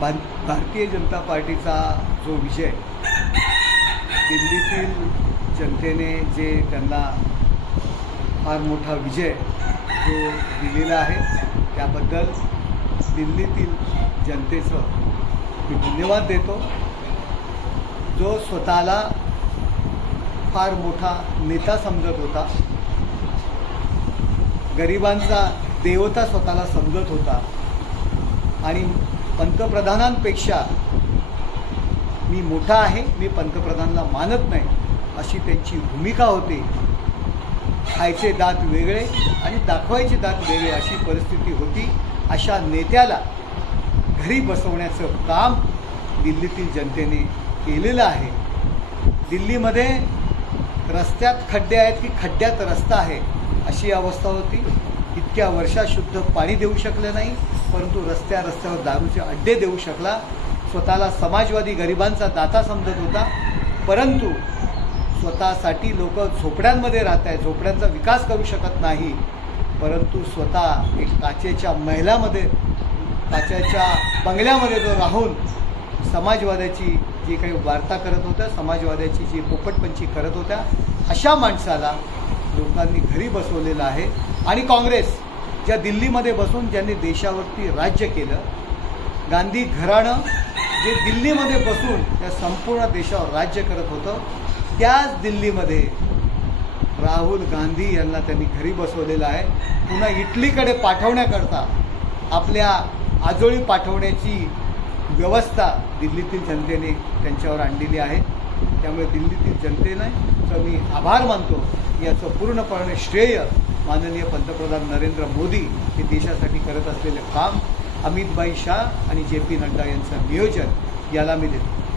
भार भारतीय जनता पार्टीचा जो विजय दिल्लीतील जनतेने जे त्यांना फार मोठा विजय जो दिलेला आहे त्याबद्दल दिल्लीतील जनतेचं मी धन्यवाद देतो. जो स्वतःला फार मोठा नेता समजत होता गरिबांचा देवता स्वतःला समजत होता आणि पंतप्रधानांपेक्षा मी मोठा आहे मी पंतप्रधानाला मानत नाही अशी त्यांची भूमिका होती. खायचे दात वेगळे आणि दाखवायचे दात वेगळे अशी परिस्थिती होती. अशा नेत्याला घरी बसवण्याचं काम दिल्लीतील जनतेने केलेलं आहे. दिल्लीमध्ये रस्त्यात खड्डे आहेत की खड्ड्यात रस्ता आहे अशी अवस्था होती. इतक्या वर्षात शुद्ध पाणी देऊ शकले नाही परंतु रस्त्या रस्त्यावर दारूचे अड्डे देऊ शकला. स्वतःला समाजवादी गरिबांचा दाता समजत होता. परंतु स्वतःसाठी लोक झोपड्यांमध्ये राहत आहेत. झोपड्यांचा विकास करू शकत नाही. परंतु स्वतः एक काचेच्या महिलामध्ये काचेच्या बंगल्यामध्ये जो राहून समाजवाद्याची जी काही वार्ता करत होत्या समाजवाद्याची जी पोपटपंची करत होत्या अशा माणसाला लोकांनी घरी बसवलेलं आहे. आणि काँग्रेस ज्या दिल्लीमध्ये बसून ज्यांनी देशावरती राज्य केलं गांधी घराणं जे दिल्लीमध्ये बसून त्या संपूर्ण देशावर राज्य करत होतं त्याच दिल्लीमध्ये राहुल गांधी यांना त्यांनी घरी बसवलेलं आहे. पुन्हा इटलीकडे पाठवण्याकरता आपल्या आजोळी पाठवण्याची व्यवस्था दिल्लीतील जनतेने त्यांच्यावर आणलेली आहे. त्यामुळे दिल्लीतील जनतेने तर मी आभार मानतो. याचं पूर्णपणे श्रेय माननीय पंतप्रधान नरेंद्र मोदी हे देशासाठी करत असलेलं काम अमित भाई शाह आणि जे पी नड्डा यांचं नियोजन याला मी देतो.